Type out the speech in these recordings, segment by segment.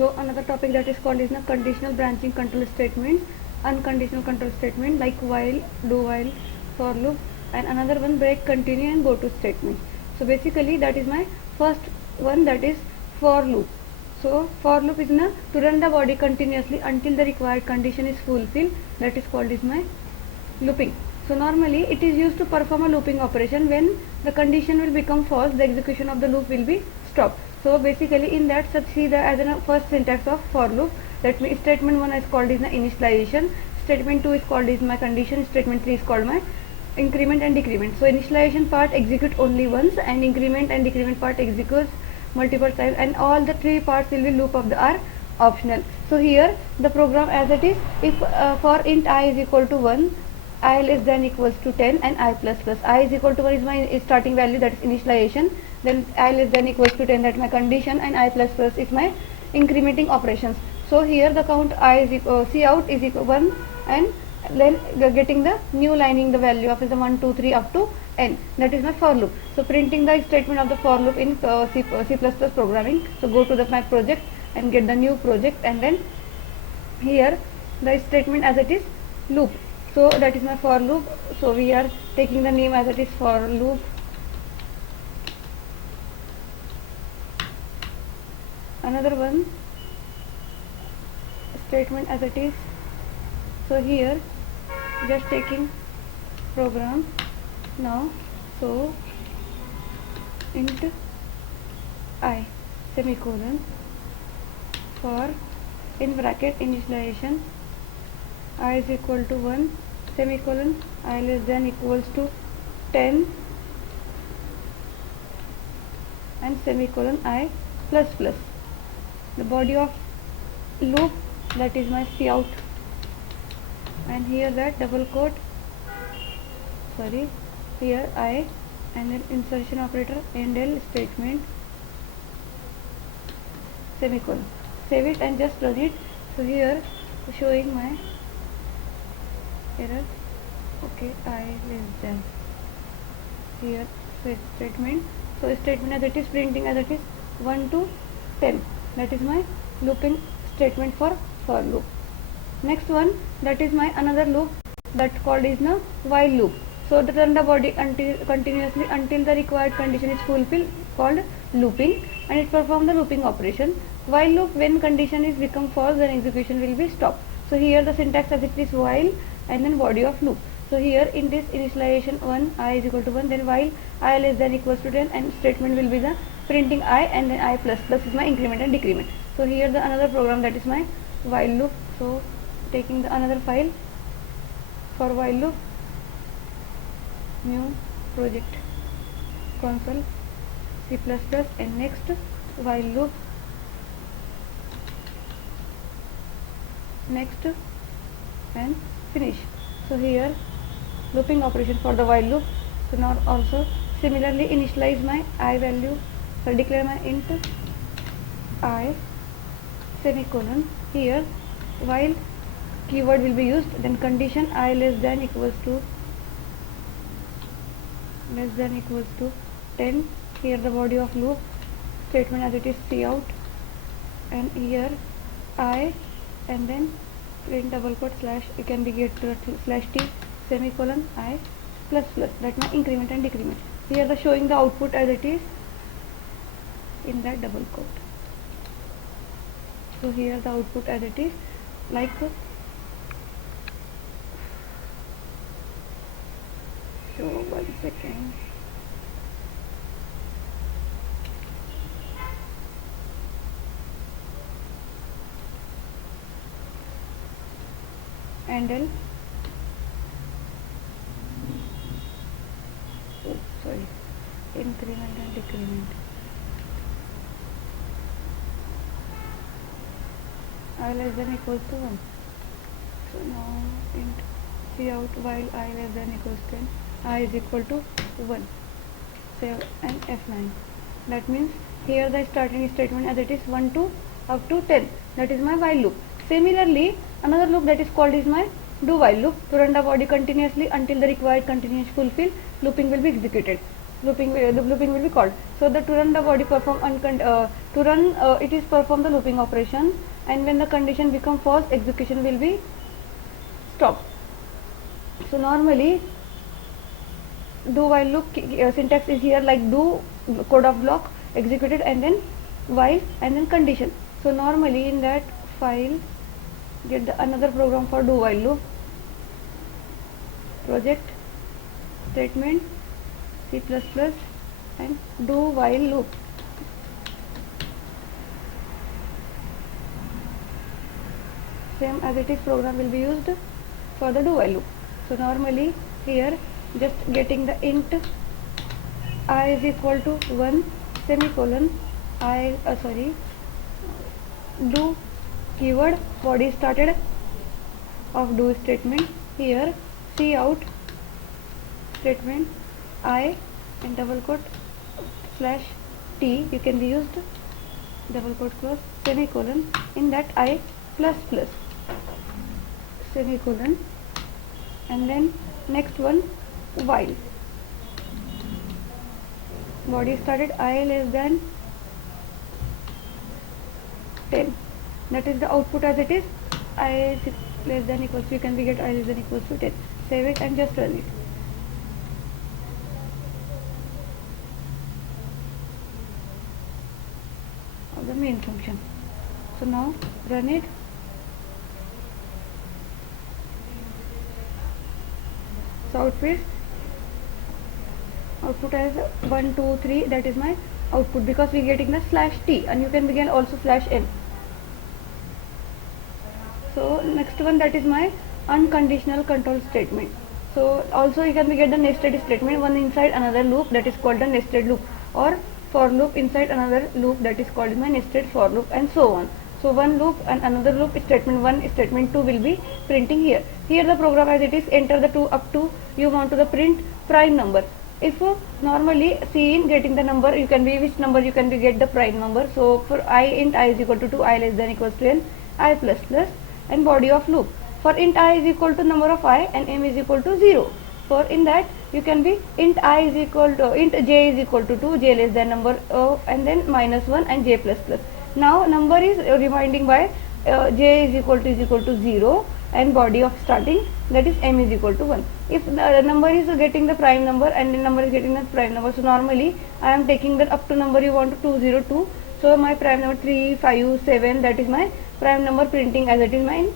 So another topic that is called is the conditional branching control statements, unconditional control statement like while, do while, for loop, and another one break, continue, and go to statement. So basically that is my first one, that is for loop. So for loop is to run the body continuously until the required condition is fulfilled. That is called is my looping. So normally it is used to perform a looping operation. When the condition will become false, the execution of the loop will be stopped. So basically in that, see the as a first syntax of for loop. That means statement 1 is called is the initialization, statement 2 is called is my condition, statement 3 is called my increment and decrement. So initialization part execute only once, and increment and decrement part executes multiple times, and all the three parts will be loop of the are optional. So here the program as it is, if for int I is equal to 1, I less than equals to 10, and I plus plus. I is equal to 1 is my starting value, that is initialization, then I less than equals to 10, that is my condition, and I plus plus is my incrementing operations. So here the count I is equal, C out is equal 1, and then getting the new lining the value of is the 1 2 3 up to n. That is my for loop. So printing the statement of the for loop in C++ programming. So go to the my project and get the new project, and then here the statement as it is loop. So that is my for loop. So we are taking the name as it is for loop. Another one statement as it is. So here just taking program now. So int I semicolon for in bracket initialization I is equal to 1 semicolon, I less than equals to 10, and semicolon I plus plus. The body of loop, that is my cout, and here that double quote, sorry, here I, and then insertion operator end L statement semicolon. Save it and just run it. So here showing my error. Okay, I less than, here statement. So statement as it is, printing as it is 1 to 10. That is my looping statement for loop. Next one, that is my another loop that called is the while loop. So to run the body continuously until the required condition is fulfilled, called looping, and it performs the looping operation. While loop, when condition is become false, then execution will be stopped. So here the syntax as it is while, and then body of loop. So here in this initialization 1, I is equal to 1, then while I less than equals to 10, and statement will be the printing I, and then I plus plus is my increment and decrement. So here the another program, that is my while loop. So taking the another file for while loop, new project, console, C++, and next while loop, next, and finish. So here looping operation for the while loop. So now also similarly initialize my I value, so declare my int I semicolon, here while keyword will be used, then condition I less than equals to 10, here the body of loop statement as it is cout, and here I, and then print double quote slash, it can be get slash t semicolon I plus plus, that my increment and decrement. Here the showing the output as it is in that double quote. So here the output as it is, like show 1 second. And L, oh, sorry, increment and decrement. I less than equals to 1. So now int cout while I less than equals to 10, I is equal to 1. Save and F9. That means here the starting statement as it is 1 to up to 10. That is my while loop. Similarly, another loop that is called is my do while loop. To run the body continuously until the required condition is fulfilled, looping will be executed. the looping will be called. So the to run the body perform to run it is perform the looping operation, and when the condition become false, execution will be stopped. So normally do while loop syntax is here like do code of block executed and then while and then condition. So normally in that file get the another program for do while loop, project statement C++ and do while loop. Same as it is program will be used for the do while loop. So normally here just getting the int I is equal to 1 semicolon do keyword body started of do statement. Here cout statement I and double quote slash t you can be used, double quote close semicolon, in that I plus plus semicolon, and then next one while body started I less than 10, that is the output as it is I less than equals to, you can be get I less than equals to 10. Save it and just run it. Of the main function. So now run it. So output as 1 2 3, that is my output because we getting the slash t, and you can begin also slash n. So next one, that is my unconditional control statement. So also you can be get the nested statement, one inside another loop, that is called the nested loop, or for loop inside another loop, that is called my nested for loop, and so on. So one loop and another loop, statement 1 statement 2 will be printing here. Here the program as it is, enter the 2 up to you want to the print prime number. If normally see in getting the number, you can be which number you can be get the prime number. So for I int I is equal to 2, I less than equals to n, I plus plus, and body of loop. For int I is equal to number of I and m is equal to 0. For in that you can be int I is equal to int j is equal to 2, j less than number and then minus 1 and j plus plus. Now number is reminding by j is equal to 0 and body of starting, that is m is equal to 1. If the number is getting the prime number and the number is getting the prime number, so normally I am taking that up to number you want to 202. So my prime number 3 5 7, that is my prime number printing as it is my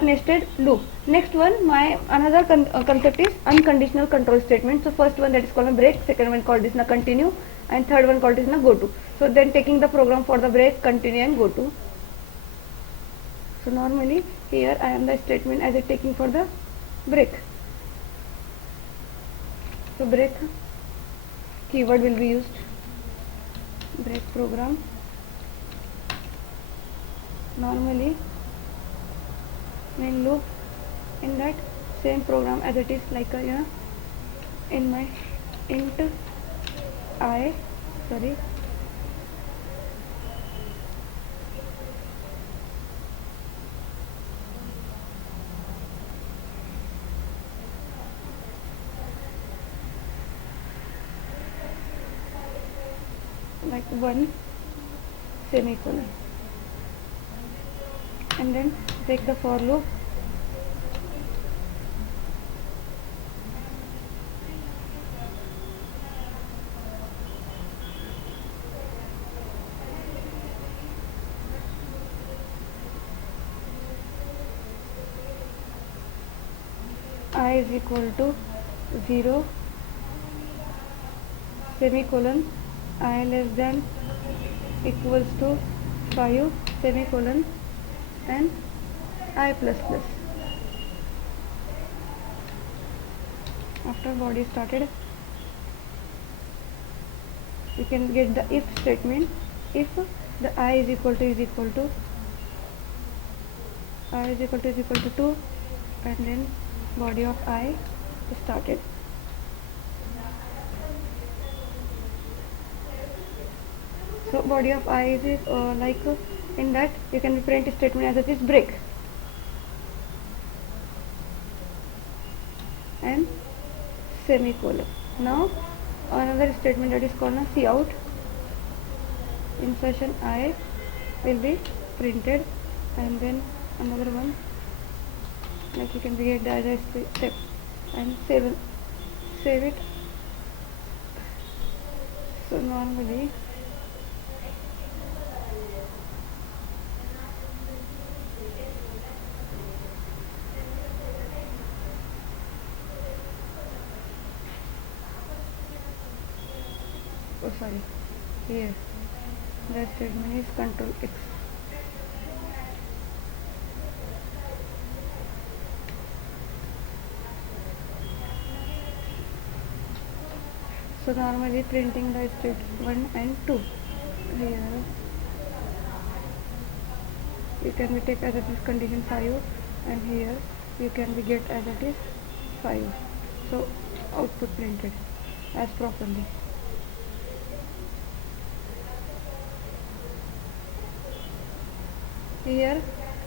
nested loop. Next one, my another concept is unconditional control statement. So first one, that is called a break, second one called is na continue, and third one called is na go to. So then taking the program for the break, continue and go to. So normally here I am the statement as it taking for the break. So break keyword will be used, break program. Normally main loop, in that same program as it is like a in my int I like 1 semicolon, and then take the for loop. I is equal to 0 semicolon, I less than equals to 5 semicolon, and I plus plus. After body started, you can get the if statement. If the I is equal to I is equal to 2, and then body of I started. So body of I is like in that you can print statement as it is break, and semicolon. Now another statement that is called a cout. Insertion I will be printed, and then another one, like you can get the step and save it. So normally here the statement is control X. So normally printing the state 1 and 2. Here you can be take as it is condition 5, and here you can be get as it is 5. So output printed as properly. Here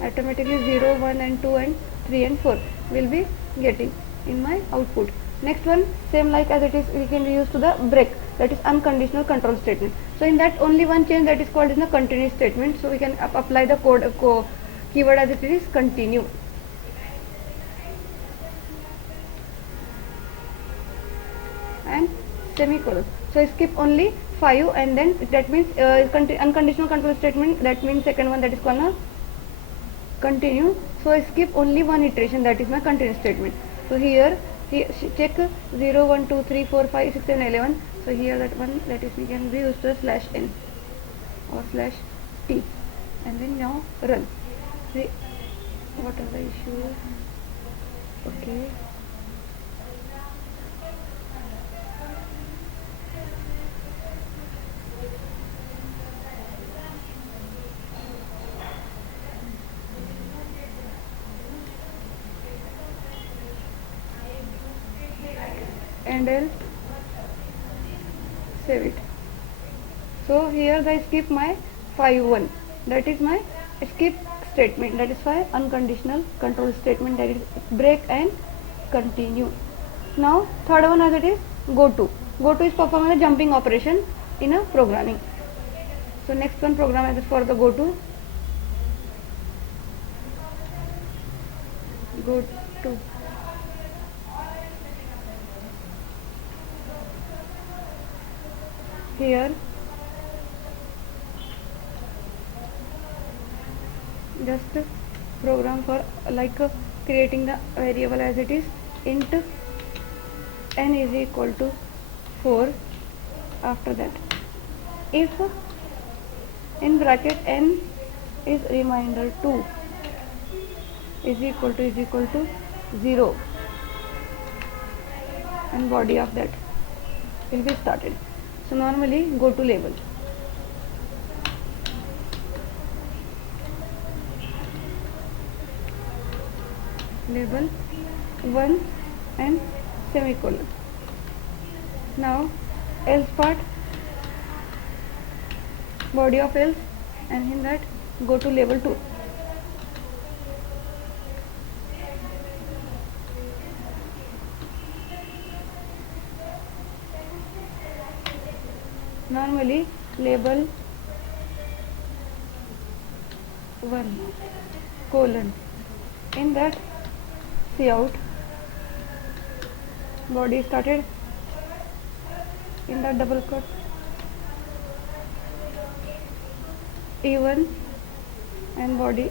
automatically 0, 1 and 2 and 3 and 4 will be getting in my output. Next one, same like as it is, we can use to the break, that is unconditional control statement. So in that only one change, that is called as the continue statement. So we can apply the keyword as it is continue. And semicolon. So skip only 5, and then that means unconditional control statement, that means second one, that is called a continue. So I skip only one iteration, that is my continue statement. So here check 0, 1, 2, 3, 4, 5, 6, 7, 11. So here that one, that is we can be used to /n or /t, and then now run. See what are the issues. Okay, and I'll save it. So here I skip my 5.1, that is my skip statement, that is my unconditional control statement, that is break and continue. Now third one as it is go to is performing a jumping operation in a programming. So next one program is for the go to. Here just program for like creating the variable as it is int n is equal to 4. After that, if in bracket n is reminder 2 is equal to 0, and body of that will be started. So normally go to label. Label 1 and semicolon. Now else part, body of else, and in that go to label 2. Normally label 1 colon, in that cout body started, in that double quote E1 and body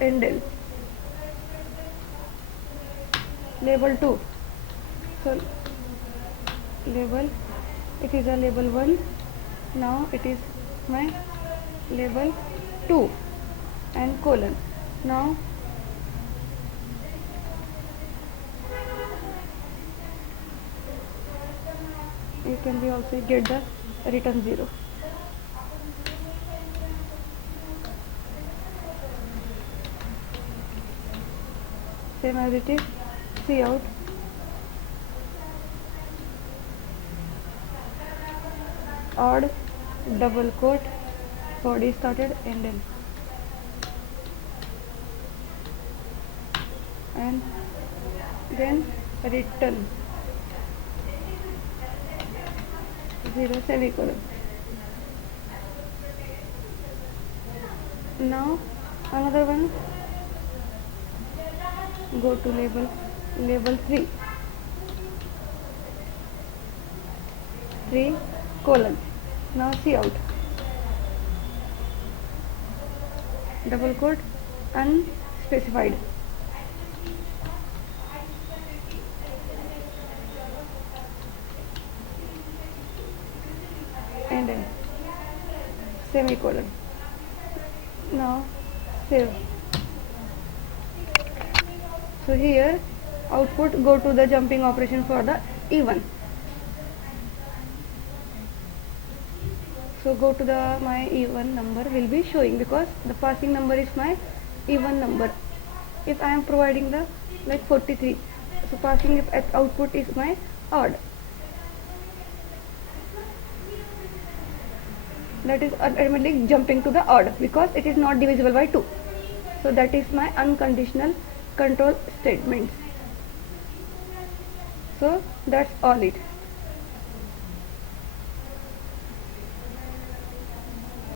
endel label 2. So label, it is a label 1, now it is my label 2 and colon. Now you can be also get the return 0. Same as it is cout odd double quote body started endel, and then return 0 semicolon. Now another one, go to label 3 colon. Now see out, double quote, unspecified, and then semicolon. Now save. So here output go to the jumping operation for the even. So go to the my even number will be showing, because the passing number is my even number. If I am providing the like 43, so passing at output is my odd. That is automatically jumping to the odd because it is not divisible by 2. So that is my unconditional control statements. So that's all it.